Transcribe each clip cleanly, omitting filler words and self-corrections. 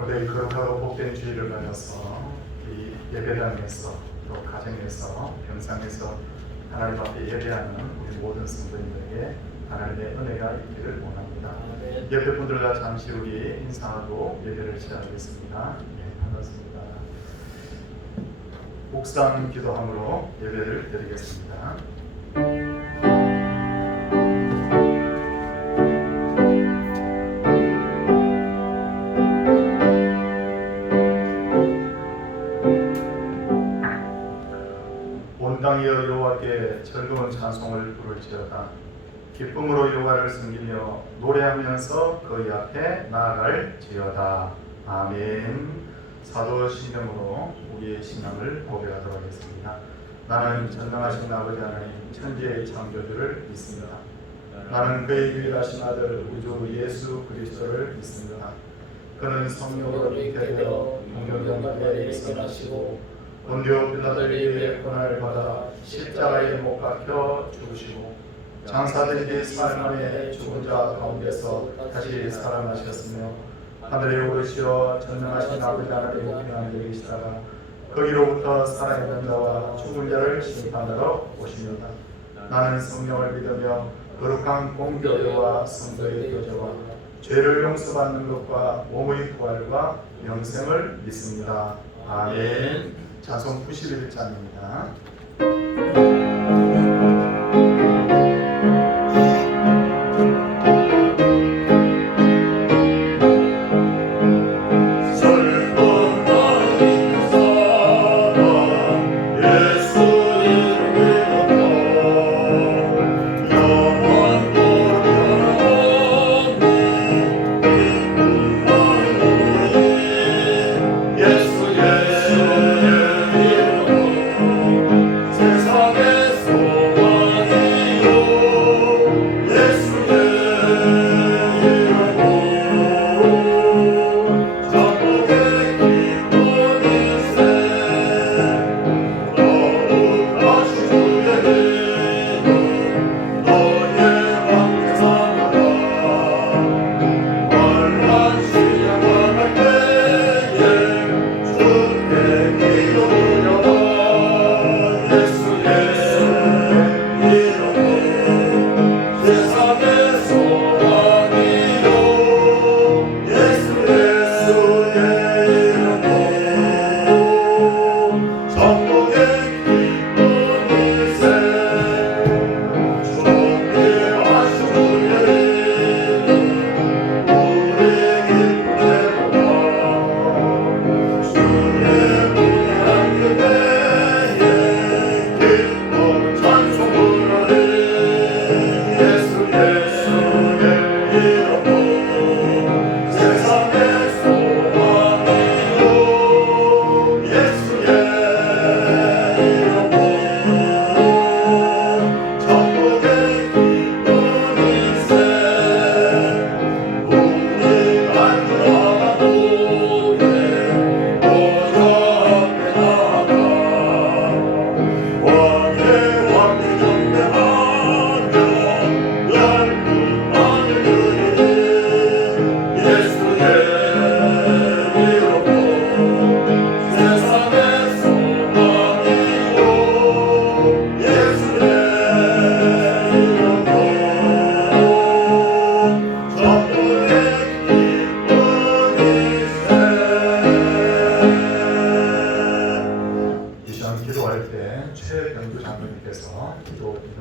오늘 거룩하고 복된 주일을 맞아서 이 예배당에서 또 가정에서 병상에서 하나님 앞에 예배하는 우리 모든 성도님들에게 하나님의 은혜가 있기를 원합니다. 옆에 분들과 잠시 우리 인사하고 예배를 시작하겠습니다. 반갑습니다. 묵상 기도함으로 예배를 드리겠습니다. 온 땅이여 여호와께 즐거운 찬송을 부를지어다. 기쁨으로 여호와를 섬기며 노래하면서 그의 앞에 나아갈지어다. 아멘. 사도 신경으로 우리의 신앙을 고백하도록 하겠습니다. 나는 전능하신 아버지 하나님 천지의 창조주를 믿습니다. 나는 그의 유일하신 아들 우주 예수 그리스도를 믿습니다. 그는 성령으로 잉태되어 동정녀마리아에게 태어나시고 본디오 빌라도의 위에 고난을 받아 십자가에 못 박혀 죽으시고 장사된 뒤 사흘 만에 죽은 자 가운데서 다시 살아나셨으며 하늘에 오르시어 전능하신 아버지 하나님 우편에 계시다가 거기로부터 살아있는 자와 죽은 자를 심판하러 오십니다. 나는 성령을 믿으며 거룩한 공교회와 성도의 교제와 죄를 용서받는 것과 몸의 부활과 영생을 믿습니다. 아멘. 찬송 91장입니다.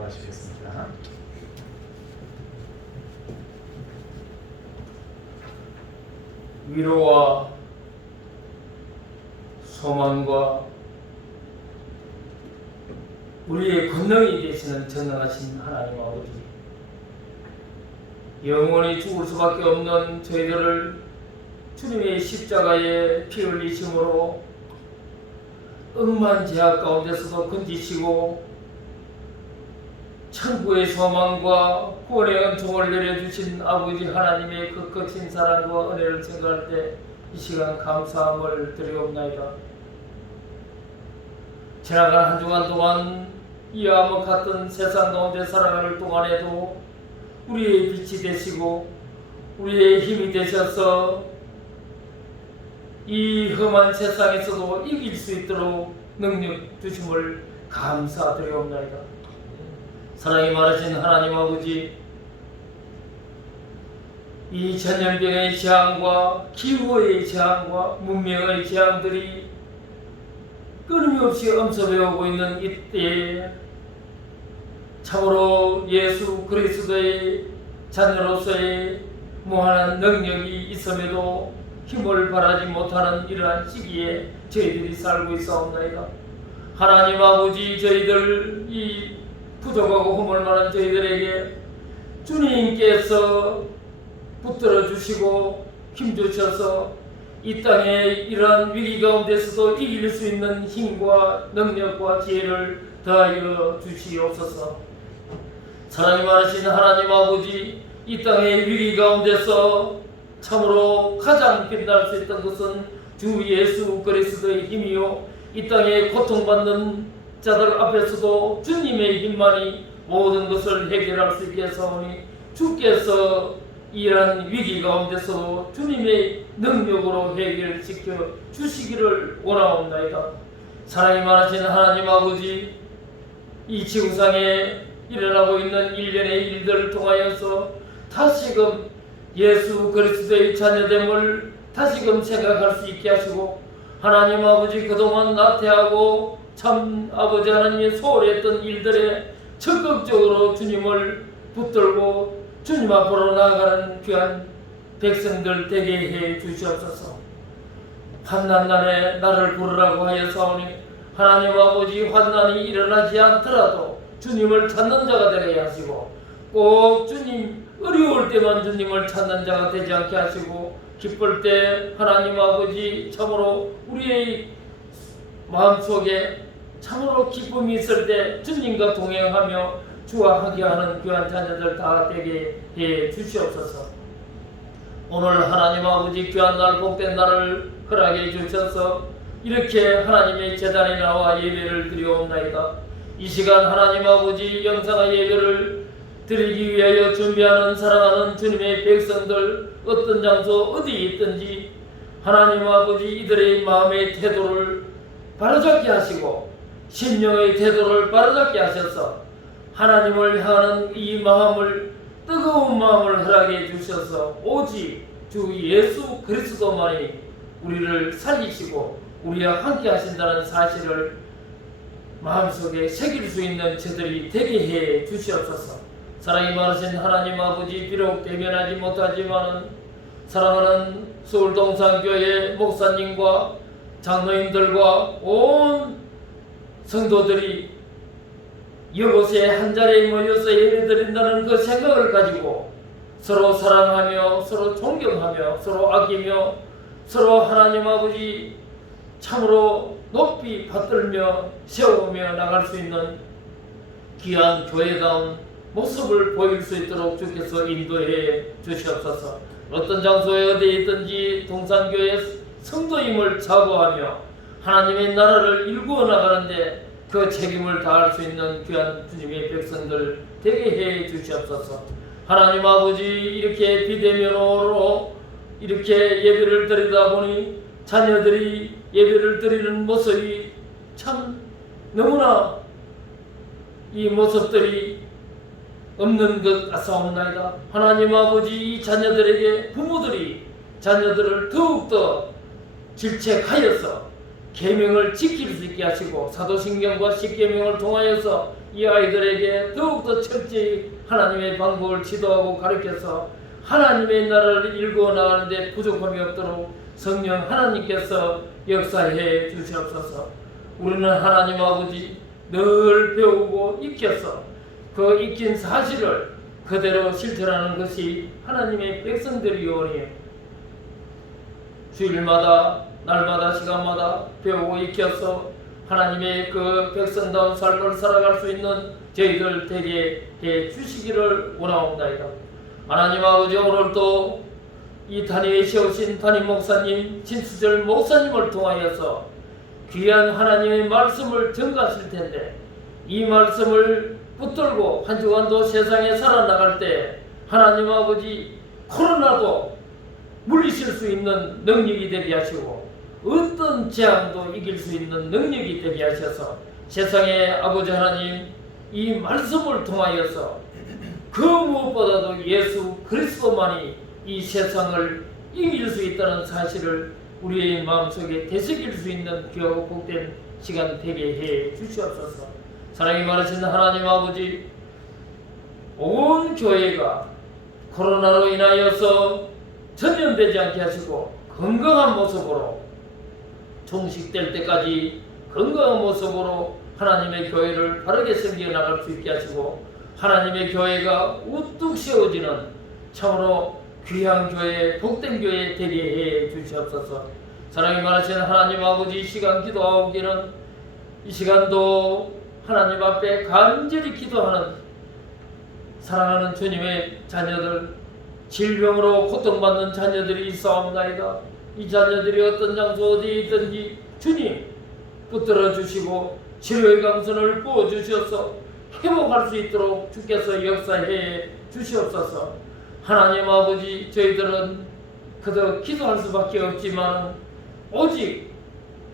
기도하시겠습니다. 위로와 소망과 우리의 권능이 되시는 전능하신 하나님 아버지, 영원히 죽을 수밖에 없는 저희들을 주님의 십자가에 피 흘리심으로 억만 제약 가운데서도 건지시고 천국의 소망과 구원의 은총을 내려주신 아버지 하나님의 그 거친 사랑과 은혜를 생각할 때 이 시간 감사함을 드리옵나이다. 지나간 한 주간 동안 이와 뭐 같은 세상 가운데 살아가는 동안에도 우리의 빛이 되시고 우리의 힘이 되셔서 이 험한 세상에서도 이길 수 있도록 능력 주심을 감사드리옵나이다. 사랑이 많으신 하나님 아버지, 이 전염병의 재앙과 기후의 재앙과 문명의 재앙들이 끊임없이 엄습해오고 있는 이때에 참으로 예수 그리스도의 자녀로서의 무한한 능력이 있음에도 힘을 발하지 못하는 이러한 시기에 저희들이 살고 있사옵나이다. 하나님 아버지, 저희들 이 부족하고 허물 많은 저희들에게 주님께서 붙들어 주시고 힘 주셔서 이 땅의 이러한 위기 가운데서도 이길 수 있는 힘과 능력과 지혜를 더하여 주시옵소서. 사랑이 많으신 하나님 아버지, 이 땅의 위기 가운데서 참으로 가장 빛날 수 있던 것은 주 예수 그리스도의 힘이요, 이 땅에 고통받는 자들 앞에서도 주님의 힘만이 모든 것을 해결할 수 있게 하사오니 주께서 이러한 위기 가운데서도 주님의 능력으로 해결시켜 주시기를 원하옵나이다. 사랑이 많으신 하나님 아버지, 이 지구상에 일어나고 있는 일련의 일들을 통하여서 다시금 예수 그리스도의 자녀됨을 다시금 생각할 수 있게 하시고, 하나님 아버지 그동안 나태하고 참 아버지 하나님의 소홀히 했던 일들에 적극적으로 주님을 붙들고 주님 앞으로 나아가는 귀한 백성들 되게 해 주시옵소서. 환난 날에 나를 부르라고 하여사오니 하나님 아버지, 환난이 일어나지 않더라도 주님을 찾는 자가 되게 하시고, 꼭 주님 어려울 때만 주님을 찾는 자가 되지 않게 하시고, 기쁠 때 하나님 아버지 참으로 우리의 마음속에 참으로 기쁨이 있을 때 주님과 동행하며 주와 함께하는 귀한 자녀들 다 되게 해 주시옵소서. 오늘 하나님 아버지 귀한 날, 복된 날을 허락해 주셔서 이렇게 하나님의 제단에 나와 예배를 드리옵나이다. 이 시간 하나님 아버지 영상의 예배를 드리기 위하여 준비하는 사랑하는 주님의 백성들, 어떤 장소 어디에 있든지 하나님 아버지 이들의 마음의 태도를 바로잡게 하시고 심령의 태도를 바로잡게 하셔서 하나님을 향하는 이 마음을, 뜨거운 마음을 허락해 주셔서 오직 주 예수 그리스도만이 우리를 살리시고 우리와 함께 하신다는 사실을 마음속에 새길 수 있는 저들이 되게 해 주시옵소서. 사랑이 많으신 하나님 아버지, 비록 대면하지 못하지만은 사랑하는 서울동산교회 목사님과 장로님들과 온 성도들이 이곳에 한자리에 모여서 예배드린다는 그 생각을 가지고 서로 사랑하며 서로 존경하며 서로 아끼며 서로 하나님 아버지 참으로 높이 받들며 세우며 나갈 수 있는 귀한 교회다운 모습을 보일 수 있도록 주께서 인도해 주시옵소서. 어떤 장소에 어디에 있든지 동산교회 성도임을 자부하며 하나님의 나라를 일구어 나가는데 그 책임을 다할 수 있는 귀한 주님의 백성들 되게 해 주시옵소서. 하나님 아버지, 이렇게 비대면으로 이렇게 예배를 드리다 보니 자녀들이 예배를 드리는 모습이 참 너무나 이 모습들이 없는 것 같사옵나이다. 하나님 아버지, 이 자녀들에게 부모들이 자녀들을 더욱더 질책하여서 계명을 지킬 수 있게 하시고 사도신경과 십계명을 통하여서 이 아이들에게 더욱더 철저히 하나님의 방법을 지도하고 가르쳐서 하나님의 나라를 일구어 나가는데 부족함이 없도록 성령 하나님께서 역사해 주시옵소서. 우리는 하나님 아버지 늘 배우고 익혀서 그 익힌 사실을 그대로 실천하는 것이 하나님의 백성들이오니 주일마다 날마다 시간마다 배우고 익혀서 하나님의 그 백성다운 삶을 살아갈 수 있는 저희들 되게 해 주시기를 원하옵나이다. 하나님 아버지, 오늘도 이 단위에 세우신 담임 목사님, 진수절 목사님을 통하여서 귀한 하나님의 말씀을 전가하실 텐데 이 말씀을 붙들고 한 주간도 세상에 살아나갈 때 하나님 아버지 코로나도 물리칠 수 있는 능력이 되게 하시고 어떤 재앙도 이길 수 있는 능력이 되게 하셔서 세상의 아버지 하나님 이 말씀을 통하여서 그 무엇보다도 예수 그리스도만이 이 세상을 이길 수 있다는 사실을 우리의 마음속에 되새길 수 있는 귀하고 복된 시간 되게 해 주시옵소서. 사랑이 많으신 하나님 아버지, 온 교회가 코로나로 인하여서 전염되지 않게 하시고 건강한 모습으로 종식될 때까지 건강한 모습으로 하나님의 교회를 바르게 섬겨 나갈 수 있게 하시고 하나님의 교회가 우뚝 세워지는 참으로 귀한 교회, 복된 교회 되게 해 주시옵소서. 사랑이 많으신 하나님 아버지, 이 시간 기도하오기는 이 시간도 하나님 앞에 간절히 기도하는 사랑하는 주님의 자녀들, 질병으로 고통받는 자녀들이 있사옵나이다. 이 자녀들이 어떤 장소 어디에 있든지 주님 붙들어 주시고 치료의 강선을 부어 주셔서 회복할 수 있도록 주께서 역사해 주시옵소서. 하나님 아버지, 저희들은 그저 기도할 수밖에 없지만 오직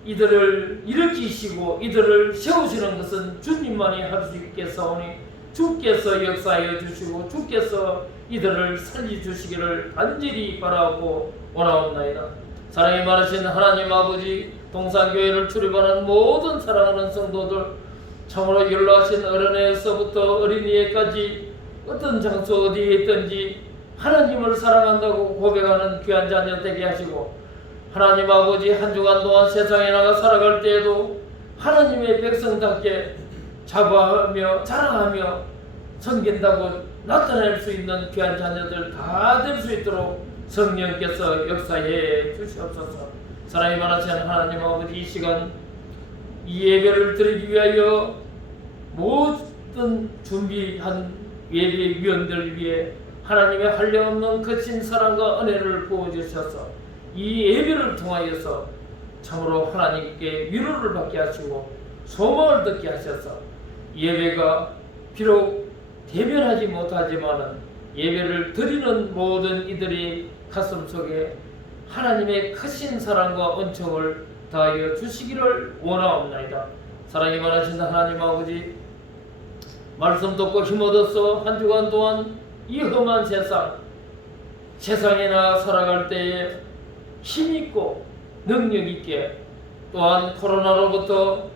이들을 일으키시고 이들을 세우시는 것은 주님만이 할 수 있겠사오니 주께서 역사하여 주시고 주께서 이들을 살려주시기를 간절히 바라고 원하옵나이다. 사랑이 많으신 하나님 아버지, 동산교회를 출입하는 모든 사랑하는 성도들, 참으로 연로하신 어린애에서부터 어린이에까지 어떤 장소 어디에 있든지 하나님을 사랑한다고 고백하는 귀한 자녀 되게 하시고 하나님 아버지, 한 주간 동안 세상에 나가 살아갈 때에도 하나님의 백성답게 자부하며 자랑하며 섬긴다고 나타낼 수 있는 귀한 자녀들 다 될 수 있도록 성령께서 역사해 주시옵소서. 사랑이 많으신 하나님 아버지, 이 시간 이 예배를 드리기 위하여 모든 준비한 예배위원들 위해 하나님의 한량없는 거친 사랑과 은혜를 부어주셔서 이 예배를 통하여서 참으로 하나님께 위로를 받게 하시고 소망을 듣게 하셔서 예배가 비록 대변하지 못하지만은 예배를 드리는 모든 이들의 가슴 속에 하나님의 크신 사랑과 은총을 다하여 주시기를 원하옵나이다. 사랑이 많으신 하나님 아버지, 말씀 듣고 힘 얻어서 한 주간 동안 이 험한 세상에 나가 살아갈 때에 힘있고 능력있게 또한 코로나로부터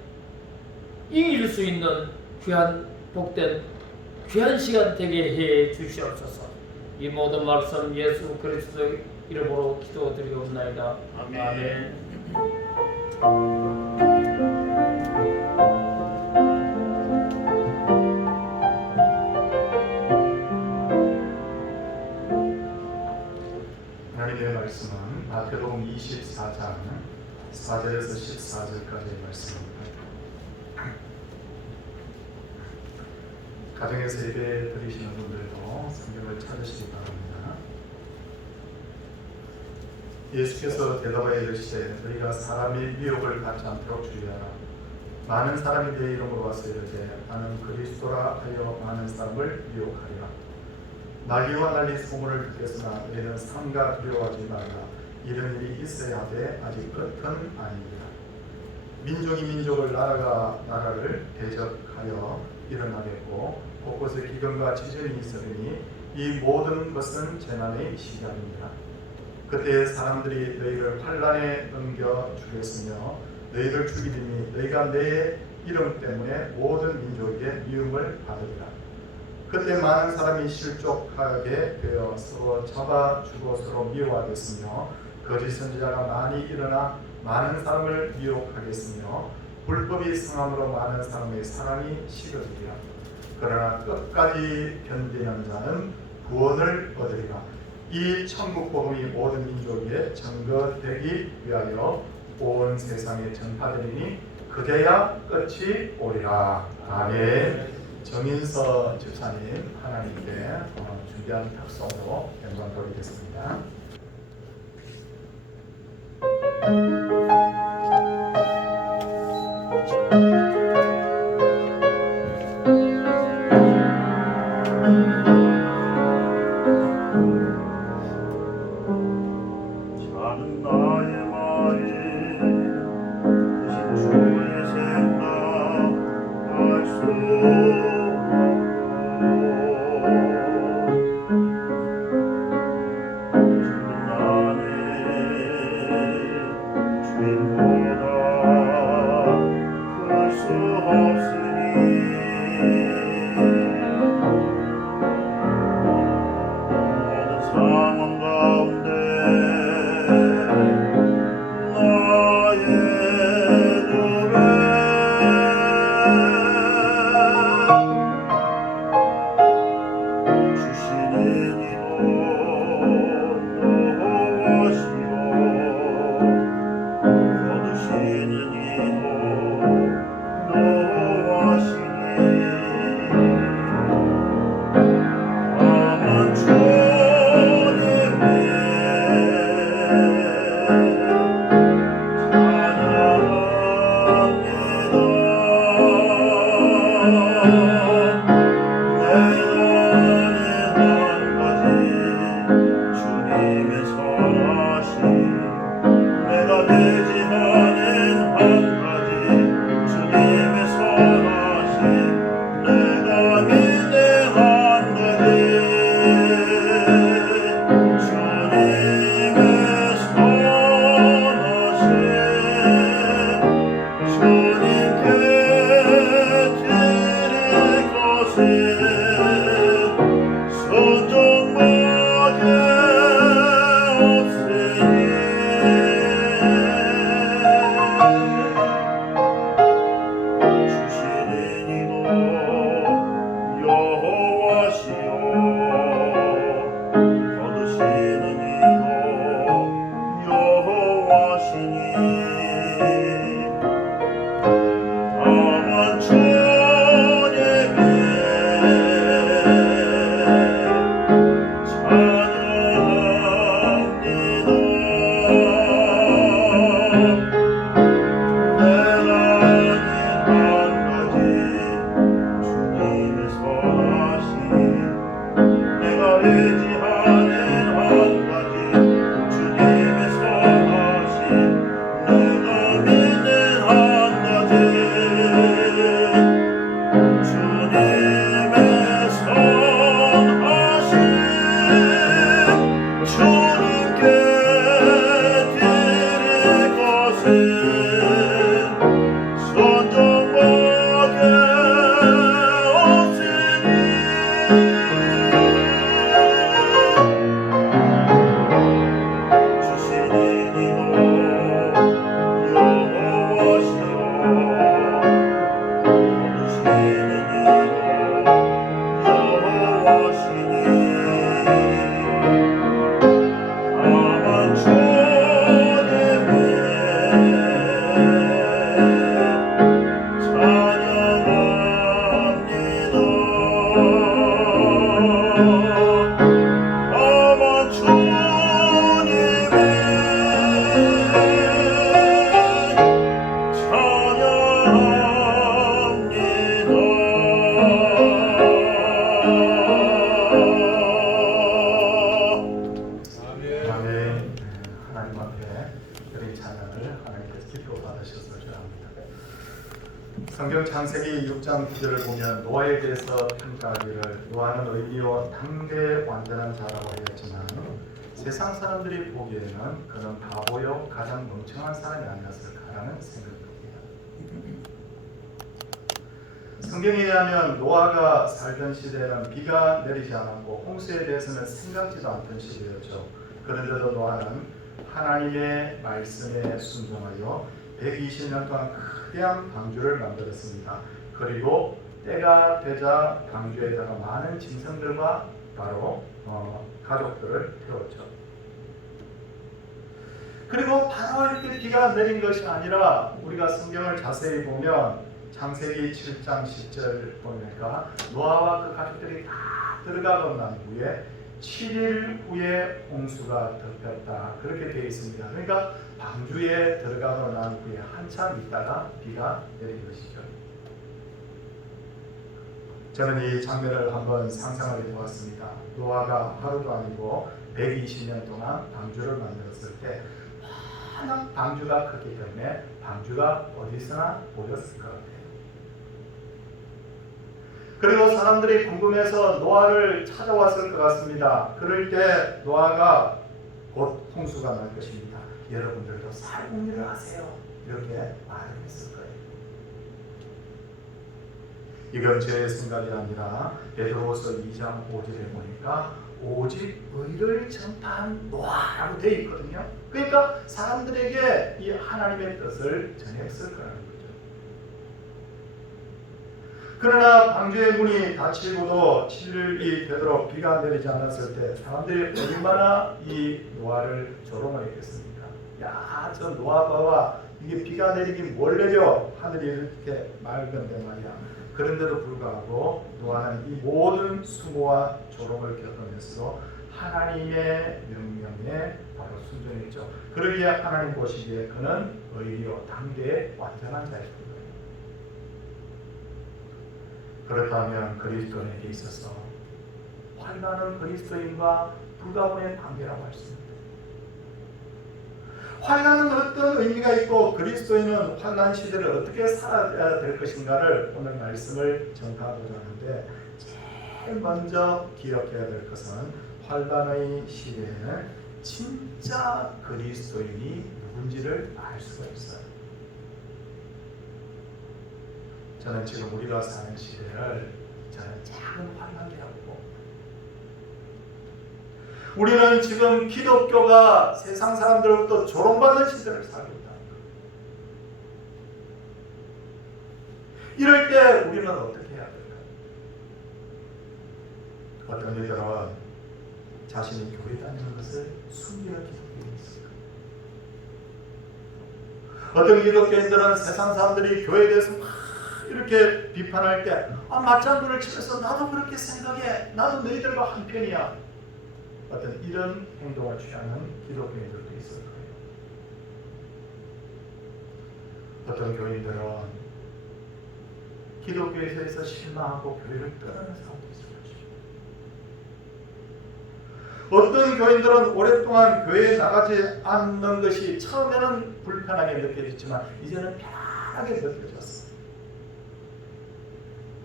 이길 수 있는 귀한 복된 귀한 시간 되게 해 주시옵소서. 이 모든 말씀 예수 그리스도 이름으로 기도드리옵나이다. 아멘. 하나님의 말씀은 마태복음 24장 4절에서 14절까지의 말씀입니다. 가정에서 예배 드리시는 분들도 성경을 찾으시기 바랍니다. 예수께서 대답하여 이르시되 너희가 사람의 미혹을 받지 않도록 주의하라. 많은 사람이 내 이름으로 와서 이르되 나는 그리스도라 하여 많은 사람을 미혹하리라. 난리와 난리 소문을 듣겠으나 너희는 삼가 두려워하지 말라. 이런 일이 있어야 하되 아직 끝은 아닙니다. 민족이 민족을 나라가 나라를 대적하여 일어나겠고 곳곳에 기근과 지진이 있으니 이 모든 것은 재난의 시작입니다. 그때 사람들이 너희를 환난에 넘겨 주겠으며 너희를 죽이리니 너희가 내 이름 때문에 모든 민족에게 미움을 받으리라. 그때 많은 사람이 실족하게 되어 서로 잡아주고 서로 미워하겠으며 거짓 선지자가 많이 일어나 많은 사람을 미혹하겠으며 불법이 성함으로 많은 사람의 사랑이 식어지리라. 그러나 끝까지 견디는 자는 구원을 얻으리라. 이 천국 복음이 모든 민족에 증거되기 위하여 온 세상에 전파되리니 그제야 끝이 오리라. 아멘. 정인서 집사님 하나님께 준비한 탁송으로 영광 돌리겠습니다. 나는 나의 말이 성경 창세기 6장 9절을 보면 노아에 대해서 평가하기를 노아는 의리요 당대의 완전한 자라고 하였지만 세상 사람들이 보기에는 그는 바보요 가장 멍청한 사람이 아니었을까라는 생각입니다. 성경에 의하면 노아가 살던 시대에는 비가 내리지 않았고 홍수에 대해서는 생각지도 않던 시대였죠. 그런데도 노아는 하나님의 말씀에 순종하여 120년 동안 크대한 방주를 만들었습니다. 그리고 때가 되자 방주에다가 많은 짐승들과 바로 가족들을 태웠죠. 그리고 바로 이렇게 비가 내린 것이 아니라 우리가 성경을 자세히 보면 창세기 7장 10절 보니까 노아와 그 가족들이 다 들어가고 난 후에 7일 후에 홍수가 덮였다 그렇게 되어 있습니다. 그러니까 방주에 들어가고 난 후에 한참 있다가 비가 내린 것이죠. 저는 이 장면을 한번 상상을 해보았습니다. 노아가 하루도 아니고 120년 동안 방주를 만들었을 때 워낙 방주가 크기 때문에 방주가 어디서나 보였을 것 같아요. 그리고 사람들이 궁금해서 노아를 찾아왔을 것 같습니다. 그럴 때 노아가 곧 홍수가 날 것입니다. 여러분들도 살궁리를 하세요. 이렇게 말을 했을 거예요. 이건 제 생각이 아니라 베드로서 2장 5절에 보니까 오직 의를 전파한 노아라고 되어 있거든요. 그러니까 사람들에게 이 하나님의 뜻을 전했을 거라는 거죠. 그러나 방주의 문이 닫히고도 7일이 되도록 비가 내리지 않았을 때 사람들이 얼마나 이 노아를 조롱을 했겠습니까? 야, 저 노아 봐봐, 이게 비가 내리긴 뭘 내려? 하늘이 이렇게 맑은데 말이야. 그런데도 불구하고 노아는 이 모든 수모와 조롱을 겪으면서 하나님의 명령에 바로 순종했죠. 그러기에 하나님 보시기에 그는 의리요 당대의 완전한 자였습니다. 그렇다면 그리스도인에게 있어서 환난은 그리스도인과 불가분의 관계라고 할 수 있습니다. 환난은 어떤 의미가 있고 그리스도인은 환난 시대를 어떻게 살아야 될 것인가를 오늘 말씀을 전하고자 하는데, 제일 먼저 기억해야 될 것은 환난의 시대에는 진짜 그리스도인이 누군지를 알 수가 있어요. 저는 지금 우리가 사는 시대를 작은 환난이라고 봅니다. 우리는 지금 기독교가 세상 사람들로부터 조롱받는 시대를 살고 있다. 이럴 때 우리는 어떻게 해야 될까? 어떤 이들은 자신이 교회 다니는 것을 숨기는 기독교인이 있습니다. 어떤 기독교인들은 세상 사람들이 교회에 대해서 막 이렇게 비판할 때 맞장구를 치면서 나도 그렇게 생각해, 나도 너희들과 한편이야, 어떤 이런 행동을 취하는 기독교인들도 있을 거예요. 어떤 교인들은 기독교에서 실망하고 교회를 떠나는 사람도 있을 것입니다. 어떤 교인들은 오랫동안 교회에 나가지 않는 것이 처음에는 불편하게 느껴졌지만 이제는 편하게 느껴졌어요.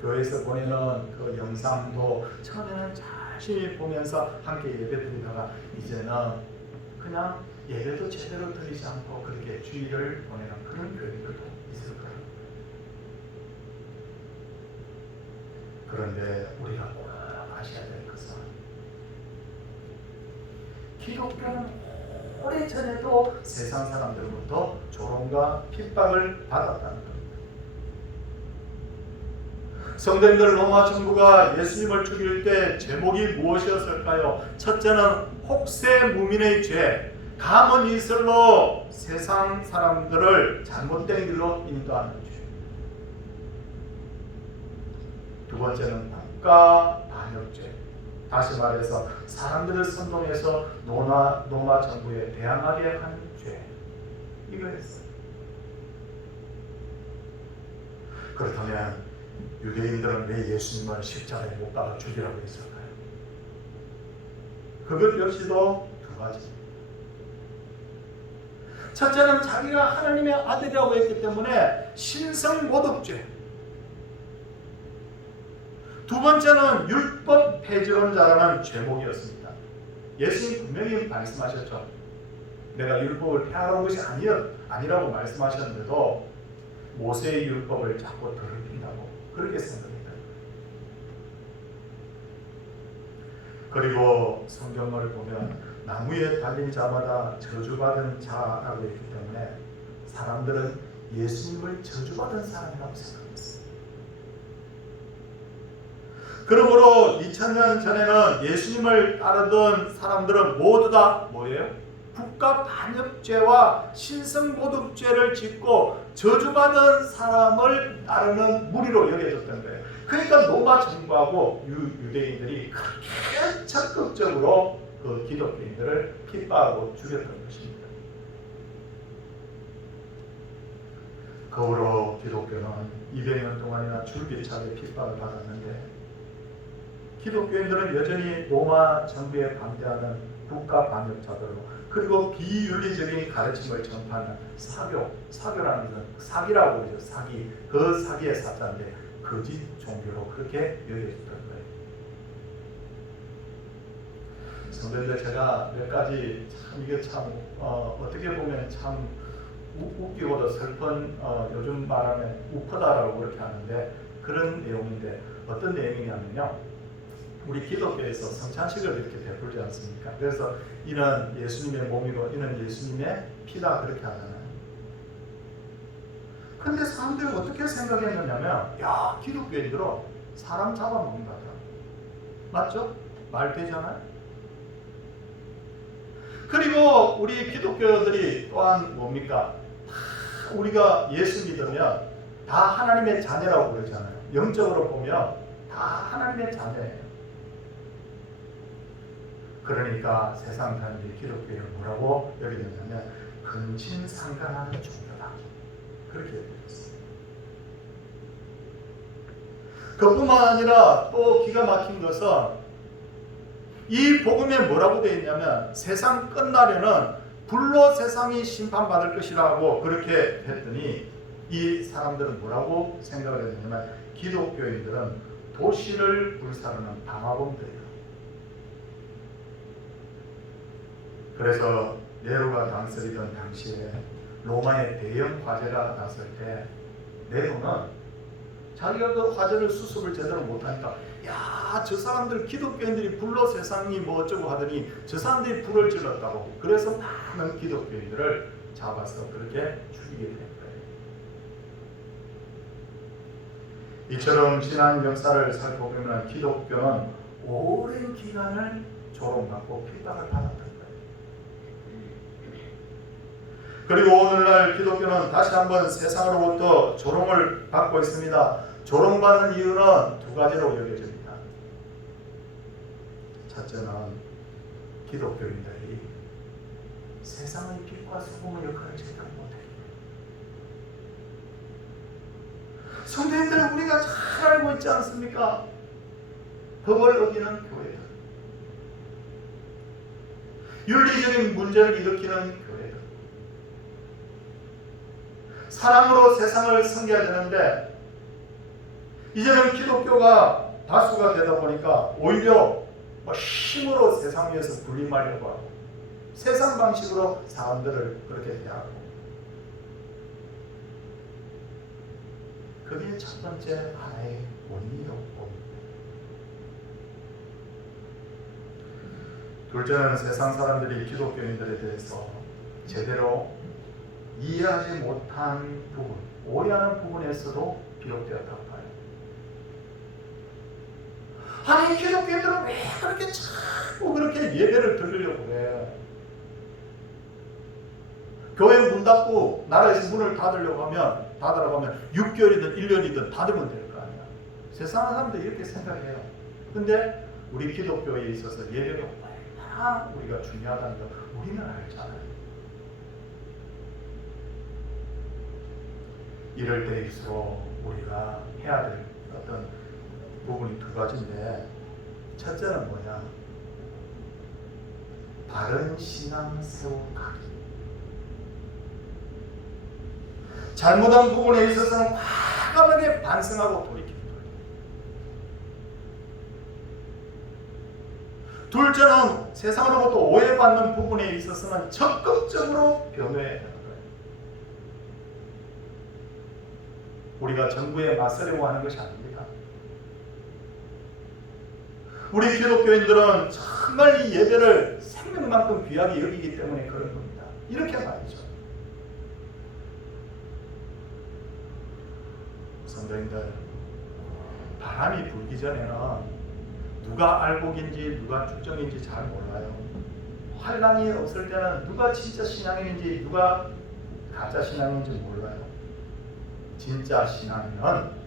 교회에서 보이는 그 영상도 처음에는 열심히 보면서 함께 예배드리다가 이제는 그냥 예배도 제대로 드리지 않고 그렇게 주일을 보내는 그런 교회들도 있을 거예요. 그런데 우리가 꼭 아셔야 될 것은 기독교는 오래전에도 세상 사람들로부터 조롱과 핍박을 받았다는 겁니다. 성도님들, 로마 정부가 예수님을 죽일 때 제목이 무엇이었을까요? 첫째는 혹세 무민의 죄, 가문 이슬로 세상 사람들을 잘못된 길로 인도하는 죄. 두 번째는 국가 반역죄. 다시 말해서 사람들을 선동해서 로마 정부에 대항하게 한 죄. 이거였어요. 그렇다면 유대인들은 왜 예수님을 십자가에 못 박아 죽이라고 했을까요? 그것 역시도 두 가지입니다. 첫째는 자기가 하나님의 아들이라고 했기 때문에 신성모독죄. 두 번째는 율법 폐지론자라는 죄목이었습니다. 예수님 분명히 말씀하셨죠. 내가 율법을 폐하는 것이 아니라고 말씀하셨는데도 모세의 율법을 자꾸 더럽힌다고 그렇게 생각합니다. 그리고 성경을 보면 나무에 달린 자마다 저주받은 자라고 했기 때문에 사람들은 예수님을 저주받은 사람이라고 생각했어요. 그러므로 2000년 전에는 예수님을 따르던 사람들은 모두 다 뭐예요? 국가 반역죄와 신성모독죄를 짓고 저주받은 사람을 따르는 무리로 여겨졌던 거예요. 그러니까 로마 정부하고 유대인들이 그렇게 적극적으로 그 기독교인들을 핍박하고 죽였던 것입니다. 그 후로 기독교는 200년 동안이나 줄기차게 핍박을 받았는데 기독교인들은 여전히 로마 정부에 반대하는 국가 반역자들로, 그리고 비윤리적인 가르침을 전파하는 사교라는 것은 사기라고 그러죠. 사기, 그 사기의 사자인데 거짓 종교로 그렇게 여겨졌던 거예요. 성도님들, 제가 몇 가지 이게 어떻게 보면 참 웃기고도 슬픈, 요즘 말하면 우프다라고 그렇게 하는데 그런 내용인데, 어떤 내용이냐면요, 우리 기독교에서 성찬식을 이렇게 베풀지 않습니까? 그래서 이는 예수님의 몸이고 이는 예수님의 피다 그렇게 하잖아요. 근데 사람들이 어떻게 생각했느냐면, 야, 기독교인들은 사람 잡아먹는다. 맞죠? 말 되잖아요? 그리고 우리 기독교들이 또한 뭡니까? 다 우리가 예수 믿으면 다 하나님의 자녀라고 그러잖아요. 영적으로 보면 다 하나님의 자녀예요. 그러니까 세상 사람들이 기독교를 뭐라고 여기냐면 근친상간하는 종교다. 그렇게 얘기했어요. 그뿐만 아니라 또 기가 막힌 것은 이 복음에 뭐라고 되어 있냐면 세상 끝나려는 불로 세상이 심판받을 것이라고 그렇게 했더니 이 사람들은 뭐라고 생각을 했냐면 기독교인들은 도시를 불사르는 방화범들이다. 그래서 네로가 다스리던 당시에 로마의 대형 화재가 났을 때 네로는 자기가 그 화재를 수습을 제대로 못하니까 야, 저 사람들 기독교인들이 불로 세상이 뭐 어쩌고 하더니 저 사람들이 불을 질렀다고. 그래서 많은 기독교인들을 잡아서 그렇게 죽이게 된 거예요. 이처럼 지난 역사를 살펴보면 기독교는 오랜 기간을 조롱받고 핍박을 받았던 거예요. 그리고 오늘날 기독교는 다시 한번 세상으로부터 조롱을 받고 있습니다. 조롱받는 이유는 두 가지로 여겨집니다. 첫째는 기독교인들이 세상의 빛과 소금의 역할을 제대로 못해요. 성도님들, 우리가 잘 알고 있지 않습니까? 법을 어기는 교회들, 윤리적인 문제를 일으키는 교회들, 사랑으로 세상을 섬겨야 되는데 이제는 기독교가 다수가 되다 보니까 오히려 힘으로 세상 위에서 군림하려고 하고 세상 방식으로 사람들을 그렇게 대하고, 그게 첫 번째 하나의 원인이라고 봅니다. 둘째는 세상 사람들이 기독교인들에 대해서 제대로 이해하지 못한 부분, 오해하는 부분에서도 비롯되었다고 봐요. 아니, 기독교인들은 왜 그렇게 자꾸 그렇게 예배를 드리려고 해? 교회 문 닫고 나라에서 문을 닫으려고 하면, 닫으라고 하면 6개월이든 1년이든 닫으면 될 거 아니야. 세상 사람들이 이렇게 생각해요. 근데 우리 기독교에 있어서 예배가 얼마나 우리가 중요하다는 걸 우리는 알잖아요. 이럴 때일수록 우리가 해야 될 어떤 부분이 두 가지인데, 첫째는 뭐냐? 바른 신앙 세워가기. 잘못한 부분에 있어서는 과감하게 반성하고 돌이키는 거예요. 둘째는 세상으로부터 오해받는 부분에 있어서는 적극적으로 변호해야 되는 거예요. 우리가 정부에 맞서려고 하는 것이 아닙니다. 우리 기독교인들은 정말 이 예배를 생명만큼 귀하게 여기기 때문에 그런 겁니다. 이렇게 말이죠. 성도님들, 바람이 불기 전에는 누가 알곡인지 누가 축정인지 잘 몰라요. 환란이 없을 때는 누가 진짜 신앙인인지 누가 가짜 신앙인지 몰라요. 진짜 신앙인은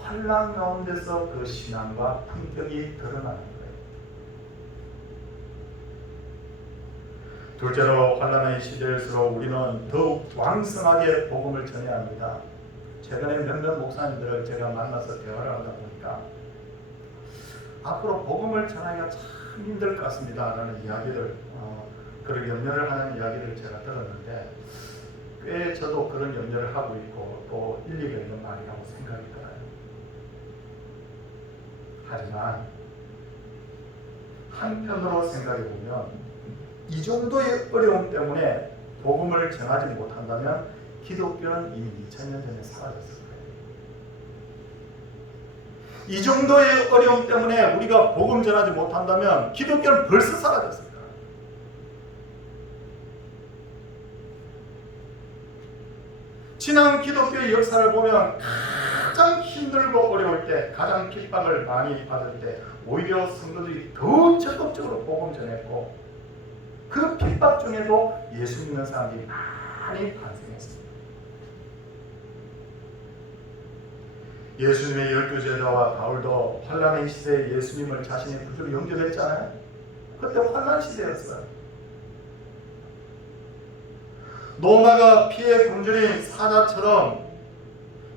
환란 가운데서 그 신앙과 품격이 드러나는 거예요. 둘째로, 환란의 시대일수록 우리는 더욱 왕성하게 복음을 전해야 합니다. 최근에 몇몇 목사님들을 제가 만나서 대화를 하다 보니까 앞으로 복음을 전하기가 참 힘들 것 같습니다 라는 이야기를, 그런 염려를 하는 이야기를 제가 들었는데, 꽤 저도 그런 염려를 하고 있고 또 일리가 있는 말이라고 생각이 들어요. 하지만 한편으로 생각해 보면 이 정도의 어려움 때문에 복음을 전하지 못한다면 기독교는 이미 2000년 전에 사라졌을 거예요. 이 정도의 어려움 때문에 우리가 복음 전하지 못한다면 기독교는 벌써 사라졌을 거예요. 지난 기독교의 역사를 보면 가장 힘들고 어려울 때, 가장 핍박을 많이 받을 때 오히려 성도들이 더 적극적으로 복음 전했고, 그 핍박 중에도 예수 믿는 사람들이 많이 탄생했습니다. 예수님의 12제자와 바울도 환란의 시대에 예수님을 자신의 구주로 영접했잖아요. 그때 환란 시대였어요. 로마가 피해 굶주린 사자처럼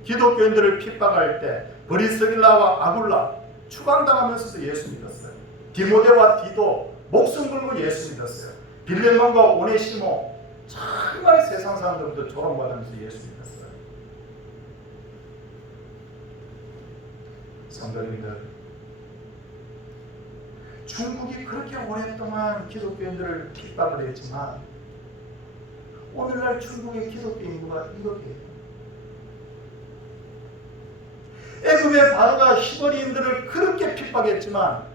기독교인들을 핍박할 때 브리스길라와 아굴라 추방당하면서도 예수 믿었어요. 디모데와 디도 목숨 걸고 예수 믿었어요. 빌레몬과 오네시모 정말 세상 사람들도 조롱받으면서 예수 믿었어요. 성도님들, 중국이 그렇게 오랫동안 기독교인들을 핍박을 했지만 오늘날 중국의 기독교 인구가 1억이에요. 애굽의 바로가 히브리인들을 그렇게 핍박했지만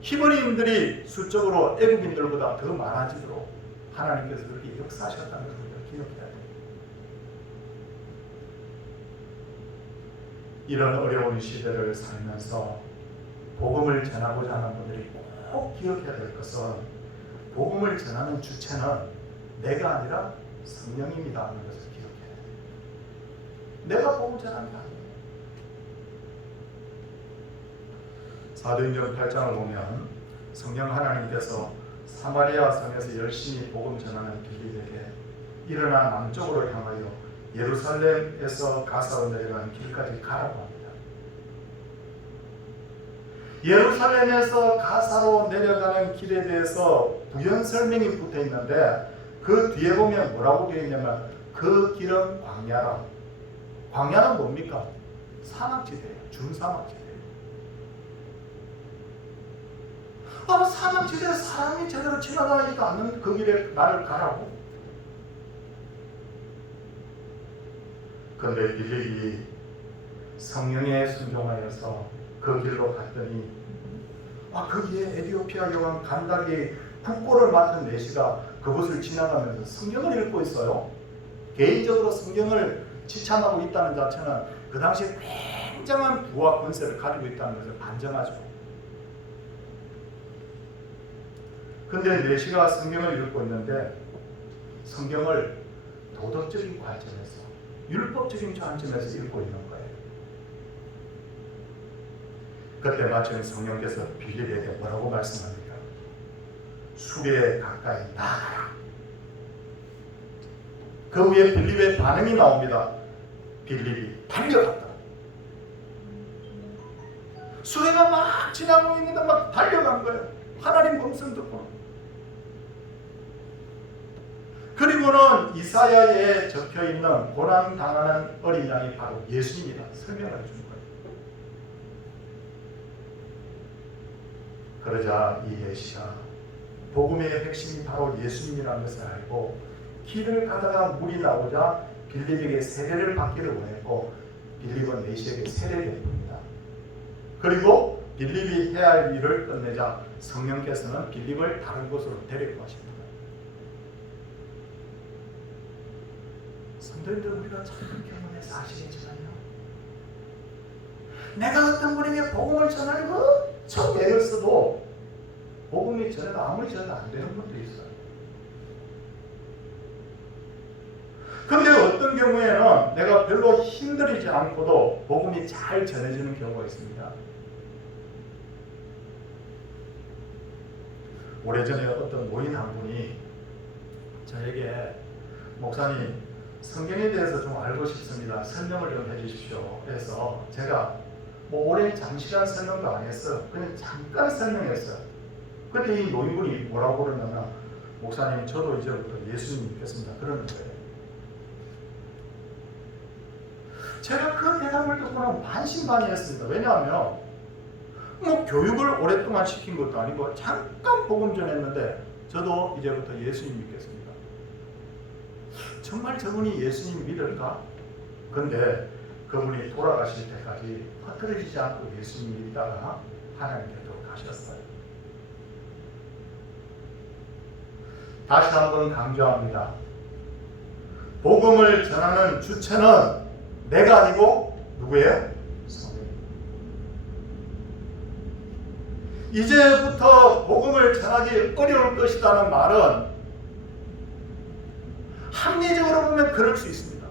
히브리인들이 수적으로 애굽인들보다 더 많아지도록 하나님께서 그렇게 역사하셨다는 것을 우리가 기억해야 돼요. 이런 어려운 시대를 살면서 복음을 전하고자 하는 분들이 꼭 기억해야 될 것은 복음을 전하는 주체는 내가 아니라 성령입니다 하는 것을 기억해야 돼요. 내가 복음 전하는 게 아니에요. 사도행전 8장을 보면 성령 하나님께서 사마리아 성에서 열심히 복음 전하는 빌립에게 일어나 남쪽으로 향하여 예루살렘에서 가사로 내려가는 길까지 가라고 합니다. 예루살렘에서 가사로 내려가는 길에 대해서 부연 설명이 붙어 있는데 그 뒤에 보면 뭐라고 되어 있냐면 그 길은 광야라. 광야는 뭡니까? 사막지대예요. 준사막지대. 사막지대에 사람이 제대로 지나다니지도 않는 그 길에 나를 가라고? 그런데 빌립이 성령에 순종하여서 그 길로 갔더니 거기에 에티오피아 여왕 간다기 국보를 맡은 내시가 그곳을 지나가면서 성경을 읽고 있어요. 개인적으로 성경을 지참하고 있다는 자체는 그 당시에 굉장한 부와 권세를 가지고 있다는 것을 반증하죠. 근데 내시가 성경을 읽고 있는데 성경을 도덕적인 관점에서 율법적인 관점에서 읽고 있는 거예요. 그때 마침 성령께서 빌립에게 뭐라고 말씀합니까? 수레에 가까이 나아가라. 그 후에 빌립의 반응이 나옵니다. 빌립이 달려갔다. 수레가 막 지나고 있는데 막 달려간 거예요. 하나님 음성 듣고. 그리고는 이사야에 적혀있는 고난당하는 어린 양이 바로 예수님이다 설명을 해준 거예요. 그러자 이 내시가 복음의 핵심이 바로 예수님이라는 것을 알고 길을 가다가 물이 나오자 빌립에게 세례를 받기를 원했고 빌립은 내시에게 세례를 베풉니다. 그리고 빌립이 해야 할 일을 끝내자 성령께서는 빌립을 다른 곳으로 데리고 가십니다. 성도님들, 우리가 참 경험해서 아시겠지만요, 내가 어떤 분에게 복음을 전하려고 엄청 애를 써도 복음이 전해도 아무리 전해도 안 되는 분도 있어요. 그런데 어떤 경우에는 내가 별로 힘들이지 않고도 복음이 잘 전해지는 경우가 있습니다. 오래전에 어떤 노인 한 분이 저에게 목사님, 성경에 대해서 좀 알고 싶습니다. 설명을 좀 해주십시오. 그래서 제가 오랜 장시간 설명도 안 했어요. 그냥 잠깐 설명했어요. 그때 이 노인분이 뭐라고 그러냐면, 목사님, 저도 이제부터 예수님 믿겠습니다. 그러는 거예요. 제가 그 대답을 듣고는 반신반의했습니다. 왜냐하면 교육을 오랫동안 시킨 것도 아니고 잠깐 복음 전했는데 저도 이제부터 예수님 믿겠습니다. 정말 저분이 예수님 믿을까? 근데 그분이 돌아가실 때까지 흐트러지지 않고 예수님 믿다가 하나님께로 가셨어요. 다시 한번 강조합니다. 복음을 전하는 주체는 내가 아니고 누구예요? 성령. 이제부터 복음을 전하기 어려울 것이라는 말은 합리적으로 보면 그럴 수 있습니다.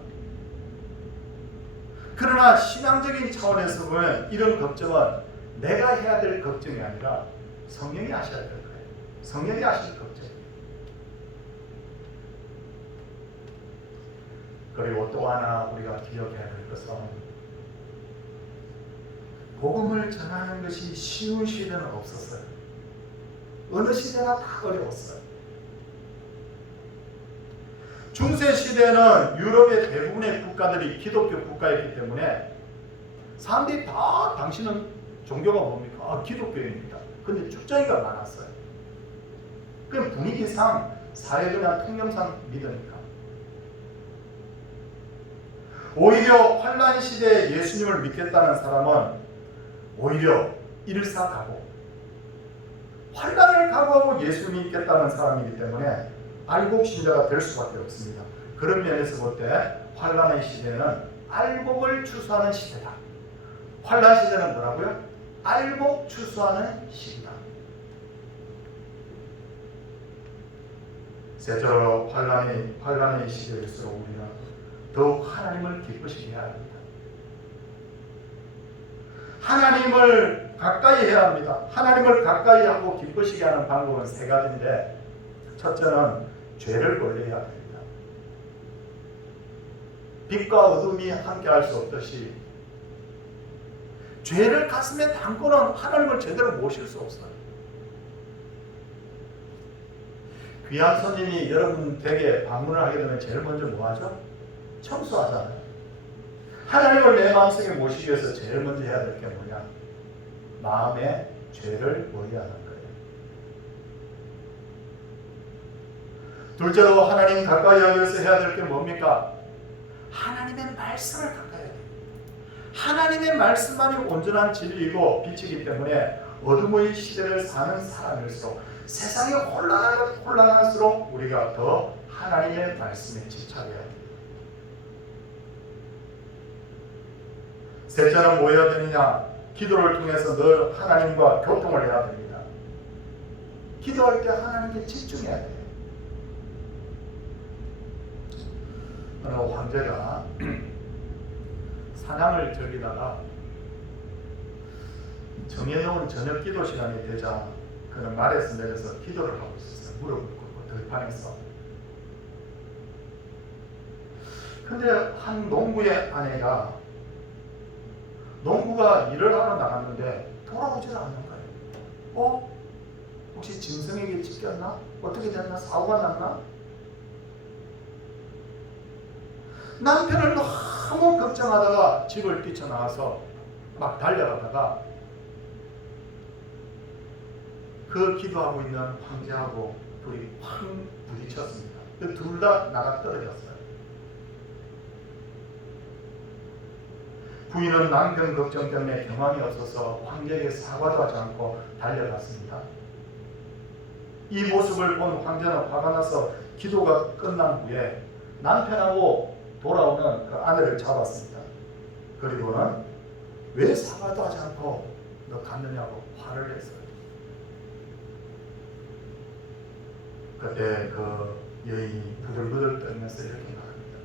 그러나 신앙적인 차원에서 보면 이런 걱정은 내가 해야 될 걱정이 아니라 성령이 하셔야 될 거예요. 성령이 하실 걱정. 그리고 또 하나 우리가 기억해야 될 것은 복음을 전하는 것이 쉬운 시대는 없었어요. 어느 시대나 다 어려웠어요. 중세 시대는 유럽의 대부분의 국가들이 기독교 국가였기 때문에 사람들이 다 당신은 종교가 뭡니까? 아, 기독교입니다. 근데 쭉정이가 많았어요. 그럼 분위기상 사회적이나 통념상 믿으니까. 오히려 환란 시대에 예수님을 믿겠다는 사람은 오히려 일사각오, 환란을 각오하고 예수님을 믿겠다는 사람이기 때문에 알곡 신자가 될 수밖에 없습니다. 그런 면에서 볼 때 환란의 시대는 알곡을 추수하는 시대다. 환란 시대는 뭐라고요? 알곡 추수하는 시기다. 셋째로 환란의 시대일수록 우리는 더욱 하나님을 기쁘시게 해야 합니다. 하나님을 가까이 해야 합니다. 하나님을 가까이 하고 기쁘시게 하는 방법은 세 가지인데, 첫째는 죄를 멀리해야 됩니다. 빛과 어둠이 함께 할 수 없듯이 죄를 가슴에 담고는 하나님을 제대로 모실 수 없어요. 귀한 손님이 여러분 댁에 방문을 하게 되면 제일 먼저 뭐 하죠? 청소하잖아요. 하나님을 내 마음속에 모시기 위해서 제일 먼저 해야 될 게 뭐냐? 마음의 죄를 멀리하는 거예요. 둘째로 하나님 가까이 하기 위해서 해야 될 게 뭡니까? 하나님의 말씀을 가까이 해야 돼요. 하나님의 말씀만이 온전한 진리이고 빛이기 때문에 어둠의 시대를 사는 사람일수록, 세상이 혼란할수록 우리가 더 하나님의 말씀에 집착해야 합니다. 셋째는 뭐 해야 되느냐? 기도를 통해서 늘 하나님과 교통을 해야 됩니다. 기도할 때 하나님께 집중해야 돼요. 어느 황제가 사냥을 즐기다가 정해놓은 저녁 기도 시간이 되자 그는 말에서 내려서 기도를 하고 있었어요. 무릎을 꿇고 들판에서. 근데 한 농부의 아내가, 농부가 일을 하러 나갔는데 돌아오질 않는 거예요. 혹시 짐승에게 찢겼나? 어떻게 됐나? 사고가 났나? 남편을 너무 걱정하다가 집을 뛰쳐나와서 막 달려가다가 그 기도하고 있는 황제하고 둘이 확 부딪혔습니다. 둘 다 나가 떨어졌어요. 부인은 남편 걱정 때문에 경황이 없어서 황제에게 사과도 하지 않고 달려갔습니다. 이 모습을 본 황제는 화가 나서 기도가 끝난 후에 남편하고 돌아오는 그 아내를 잡았습니다. 그리고는 왜 사과도 하지 않고 너 갔느냐고 화를 냈어요. 그때 그 여인이 부들부들 떨면서 이렇게 말합니다.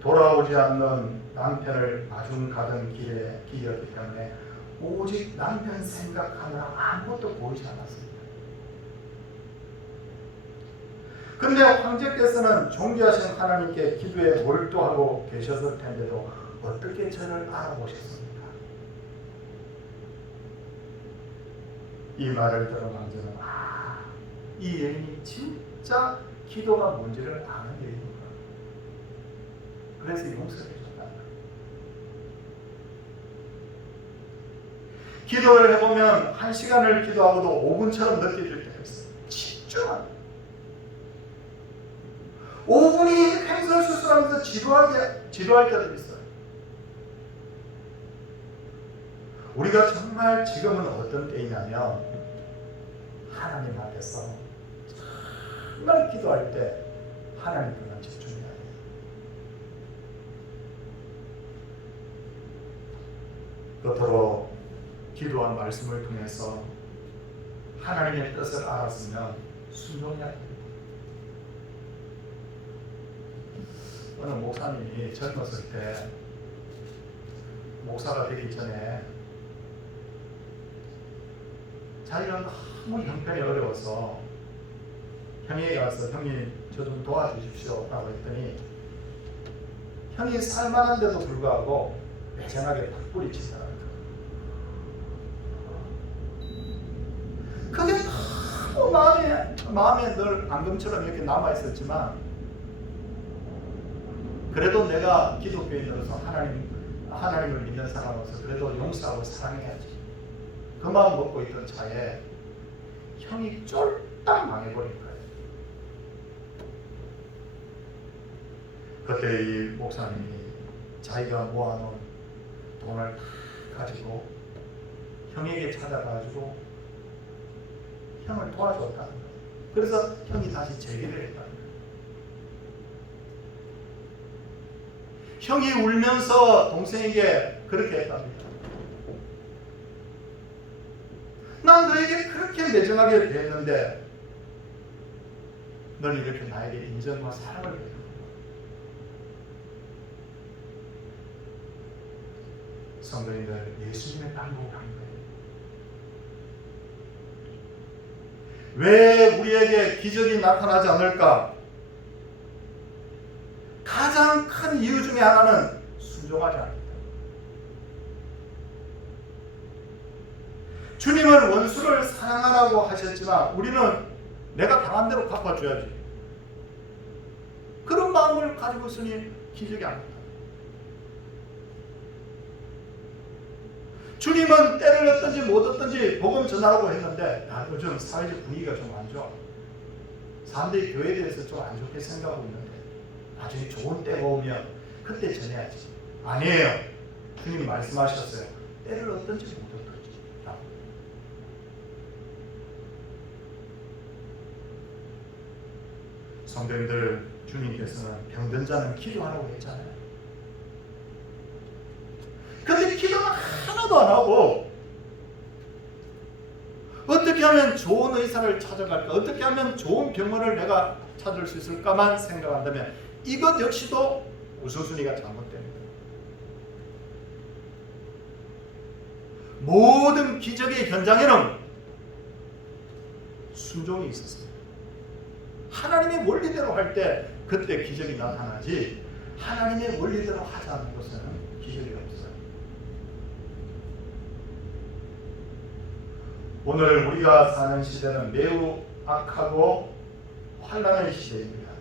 돌아오지 않는 남편을 마중 가던 길이었기 때문에 오직 남편 생각하느라 아무것도 보이지 않았습니다. 근데 황제께서는 존귀하신 하나님께 기도에 몰두하고 계셨을 텐데도 어떻게 저를 알아보셨습니까? 이 말을 들은 황제는 이 여인이 진짜 기도가 뭔지를 아는 여인이구나. 그래서 용서해 줬다. 기도를 해보면 1시간을 기도하고도 5분처럼 느껴질 때가 있어요. 집중하는. 5분이 횡설수설하면서 지루할 때도 있어요. 우리가 정말 지금은 어떤 때이냐면 하나님 앞에서 정말 기도할 때 하나님께만 집중해야 돼요. 끝으로 기도한 말씀을 통해서 하나님의 뜻을 알았으면 순종해야 됩니다. 어느 목사님이 젊었을 때 목사가 되기 전에 자기가 너무 형편이 어려워서 형에게 가서 형님 저 좀 도와주십시오 라고 했더니 형이 살만한데도 불구하고 매정하게 탁부리치더라고요. 그게 너무 마음에 늘 앙금처럼 이렇게 남아 있었지만, 그래도 내가 기독교인으로서 하나님을 믿는 사람으로서 그래도 용서하고 사랑해야지, 그 마음 먹고 있던 차에 형이 쫄딱 망해버린 거예요. 그때 이 목사님이 자기가 모아놓은 돈을 다 가지고 형에게 찾아가지고 형을 도와줬다는 거예요. 그래서 형이 다시 재기를 했다는 거예요. 형이 울면서 동생에게 그렇게 했답니다. 난 너에게 그렇게 매정하게 대했는데 너는 이렇게 나에게 인정과 사랑을 베푸는 거야. 성도님들, 예수님의 땅보고 간 거예요. 왜 우리에게 기적이 나타나지 않을까? 가장 큰 이유 중에 하나는 순종하지 않는다. 주님은 원수를 사랑하라고 하셨지만 우리는 내가 당한 대로 갚아줘야지, 그런 마음을 가지고 있으니 기적이 안 난다. 주님은 때를 얻든지 못 얻든지 복음 전하라고 했는데, 요즘 사회적 분위기가 좀 안 좋아. 사람들이 교회에 대해서 좀 안 좋게 생각하고 있는데, 나중에 좋은 때가 오면 그때 전해야지. 아니에요. 주님이 말씀하셨어요. 때를 얻든지 못 얻든지. 성도님들, 주님께서는 병든 자는 기도하라고 했잖아요. 근데 기도는 하나도 안 하고, 어떻게 하면 좋은 의사를 찾아갈까, 어떻게 하면 좋은 병원을 내가 찾을 수 있을까만 생각한다면 이것 역시도 우선순위가 잘못됩니다. 모든 기적의 현장에는 순종이 있었습니다. 하나님의 원리대로 할 때 그때 기적이 나타나지, 하나님의 원리대로 하지 않는 것은 기적이 없어요. 오늘 우리가 사는 시대는 매우 악하고 환난의 시대입니다.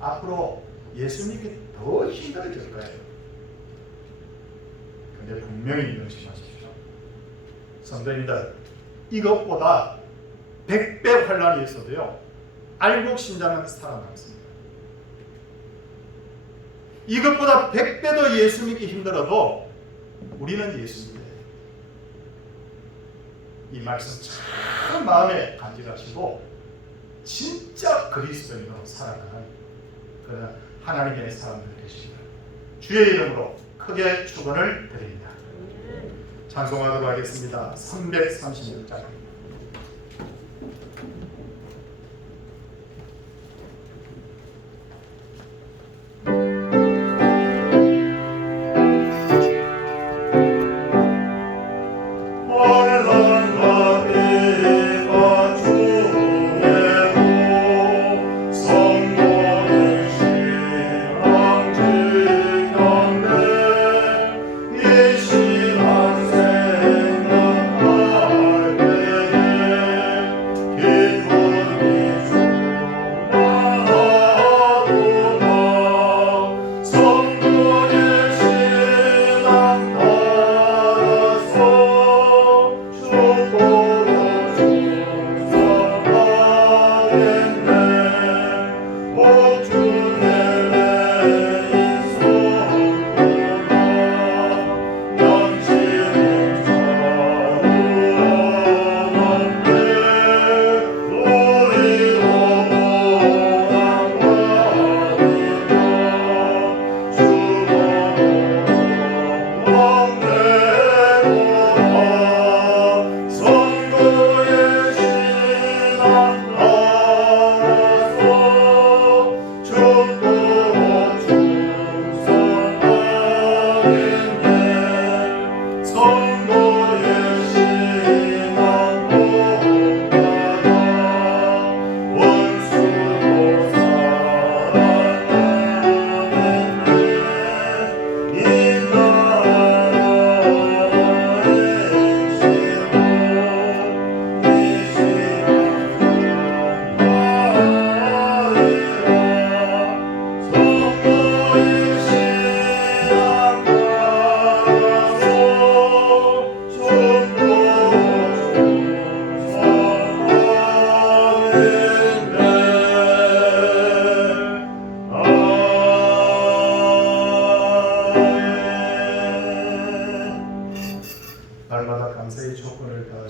앞으로 예수 믿기 더 힘들어질 거예요. 근데 분명히 명심하십시오. 성도님들, 이것보다 100배 환난이 있어도요, 알곡 신자는 살아남습니다. 이것보다 100배 더 예수 믿기 힘들어도 우리는 예수 믿어요. 이 말씀 참 마음에 간직하시고 진짜 그리스도인으로 살아가는 그런 하나님의 사람들 되시기를 주의 이름으로 크게 축원을 드립니다. 찬송하도록 하겠습니다. 336장.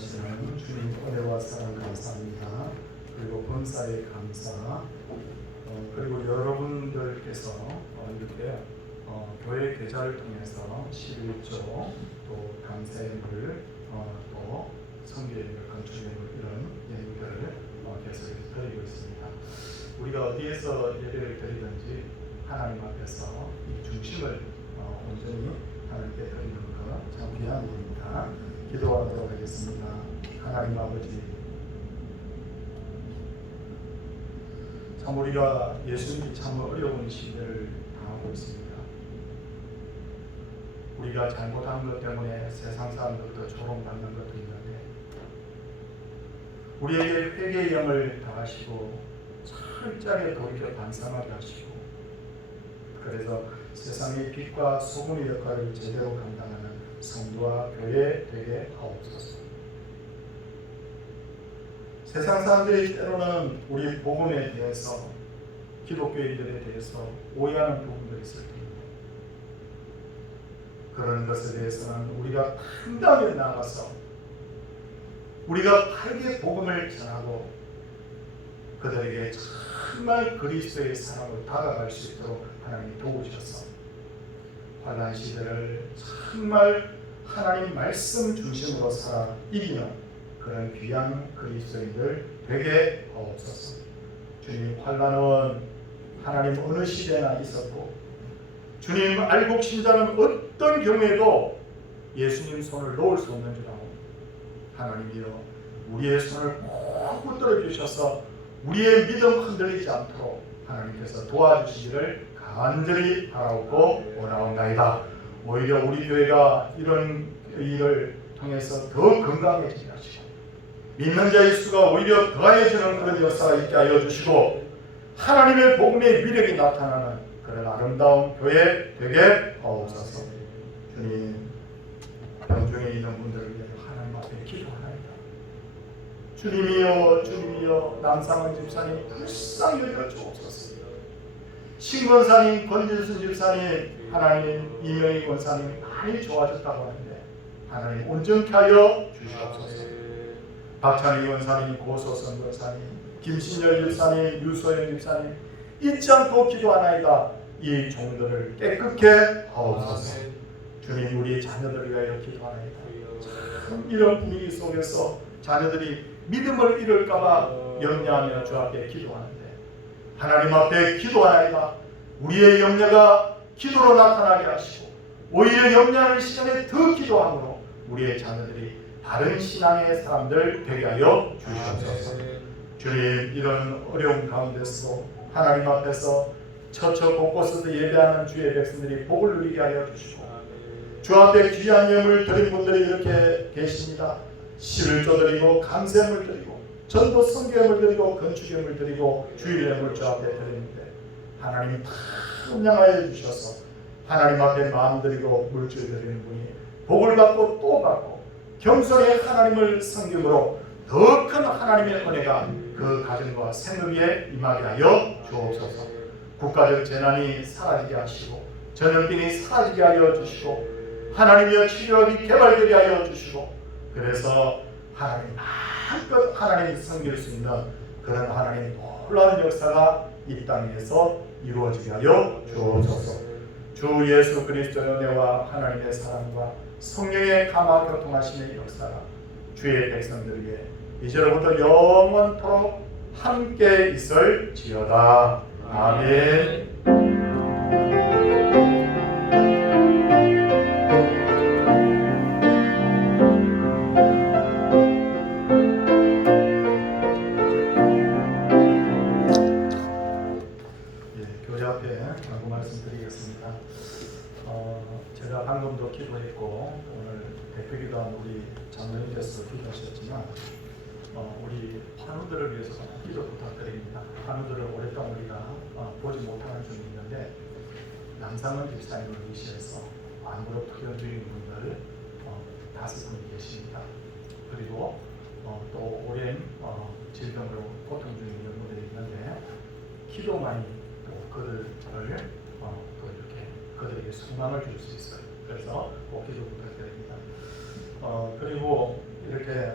인도하시는 주님 은혜와 사랑 감사합니다. 그리고 본사에 감사, 그리고 여러분들께서 이렇게 교회 계좌를 통해서 11조 또 감사예물 또 성교예물, 건축예물 이런 예물들을 계속 이렇게 드리고 있습니다. 우리가 어디에서 예배를 드리든지 하나님 앞에서 이 중심을 온전히 하나님께 드리는 것 참 귀한 일입니다. 기도하도록 하겠습니다. 하나님 아버지, 참 우리가 예수님이 참 어려운 시대를 당하고 있습니다. 우리가 잘못한 것 때문에 세상 사람들도 조롱받는 것도 있는데 우리에게 회개의 영을 더하시고 철저하게 돌이켜 반성하게 하시고 그래서 세상의 빛과 소금의 역할을 제대로 감당하는 성도와 교회 되게 하옵소서. 세상 사람들이 때로는 우리 복음에 대해서 기독교인들에 대해서 오해하는 부분들이 있을 텐데 그런 것에 대해서는 우리가 당당하게 나가서 우리가 바르게 복음을 전하고 그들에게 정말 그리스도의 사랑으로 다가갈 수 있도록 하나님이 도우셔서 환난 시대를 정말 하나님 말씀 중심으로 살아 이기는 그런 귀한 그리스도인들 되게 하옵소서. 주님, 환난은 하나님 어느 시대나 있었고 주님 알곡 신자는 어떤 경우에도 예수님 손을 놓을 수 없는 줄 아오. 하나님이여 우리의 손을 꼭 붙들어 주셔서 우리의 믿음 흔들리지 않도록 하나님께서 도와주시기를 간절히 바라옵고 원하옵나이다. 오히려 우리 교회가 이런 일을 통해서 더 건강해지게 하시고 믿는 자의 수가 오히려 더해지는 그런 역사가 있게 하여 주시고 하나님의 복음의 위력이 나타나는 그런 아름다운 교회 되게 하옵소서. 주님, 병중에 있는 분들을 위해 하나님 앞에 기도하나이다. 주님이여, 주님이여, 남상원 집사님 불쌍히 여겨 주옵소서. 신권사님, 권진순 집사님, 하나님 이명희 권사님 많이 좋아졌다고 하는데 하나님 온전케 하여 주시옵소서. 박찬희 권사님, 고소선 권사님, 김신열 집사님, 유소영 집사님 잊지 않고 기도하나이다. 이 종들을 깨끗게 하옵소서. 주님, 우리 자녀들을 위하여 기도하나이다. 참 이런 분위기 속에서 자녀들이 믿음을 잃을까봐 염려하며 주 앞에 기도하는데 하나님 앞에 기도하나이다. 우리의 염려가 기도로 나타나게 하시고 오히려 염려하는 시간에 더 기도함으로 우리의 자녀들이 다른 신앙의 사람들 되게 하여 주시옵소서. 주님, 이런 어려운 가운데서 하나님 앞에서 처처 곳곳에서 예배하는 주의 백성들이 복을 누리게 하여 주시고 주 앞에 귀한 예물 드린 분들이 이렇게 계십니다. 11조 드리고 감사예물 드리고 전도 선교예물 드리고 건축예물 드리고 주일예물 주 앞에 드리는데 하나님 다 음양하여 주셔서 하나님 앞에 마음 드리고 물질 드리는 분이 복을 받고 또 받고 겸손히 하나님을 섬김으로 더 큰 하나님의 은혜가 그 가정과 생을 위해 임하게 하여 주옵소서. 국가적 재난이 사라지게 하시고 전염병이 사라지게 하여 주시고 하나님이여 치료약이 개발되게 하여 주시고 그래서 하나님 마음껏 하나님 섬길 수 있는 그런 하나님 놀라운 역사가 이 땅에서 이루어지게 하여 주옵소서. 주 예수 그리스도의 은혜와 하나님의 사랑과 성령의 감화 교통하심의 역사가 주의 백성들에게 이제로부터 영원토록 함께 있을지어다. 아멘. 교회 앞에 하고 말씀드리겠습니다. 제가 방금도 기도했고 오늘 대표기도한 우리 장로님께서 기도하셨지만 우리 환우들을 위해서 기도 부탁드립니다. 환우들을 오랫동안 우리가 보지 못하는 중이 있는데 남상원 집사님을 위시해서 안구로 투여 주인 분들 5분이 계십니다. 그리고 또 오랜 질병으로 고통 중인 분들이 있는데 기도만이 또 그들을 또 이렇게 그들에게 소망을 줄 수 있어요. 그래서 꼭 기도 부탁드립니다. 그리고 이렇게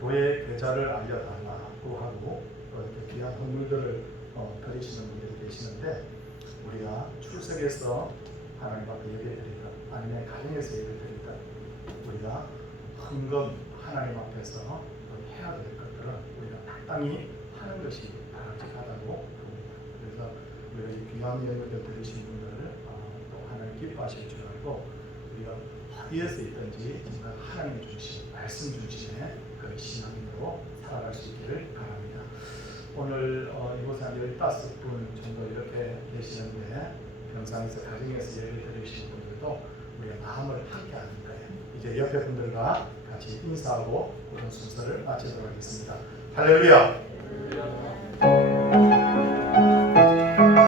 교회 계좌를 알려달라고 하고 또 이렇게 귀한 헌물들을 드리시는 분들이 계시는데 우리가 출석해서 하나님 앞에 예배드리든 아니면 가정에서 예배드리든 우리가 헌금 하나님 앞에서 해야 될 것들은 우리가 마땅히 하는 것이 바람직하다고 봅니다. 그래서 우리가 이 귀한 예물들 드리신 분들을 또 하나님 기뻐하실 줄 알고 우리가 어디에서 있든지 정말 하나님 중심, 말씀 중심의 그 신앙으로 살아갈 수 있기를 바랍니다. 오늘 이곳에 한 15분 정도 이렇게 계시는데 병상에서 가정에서 예배 드리신 분들도 우리가 마음을 함께 하는 거예요. 이제 옆에 분들과 같이 인사하고 오늘 순서를 마치도록 하겠습니다. 할렐루야!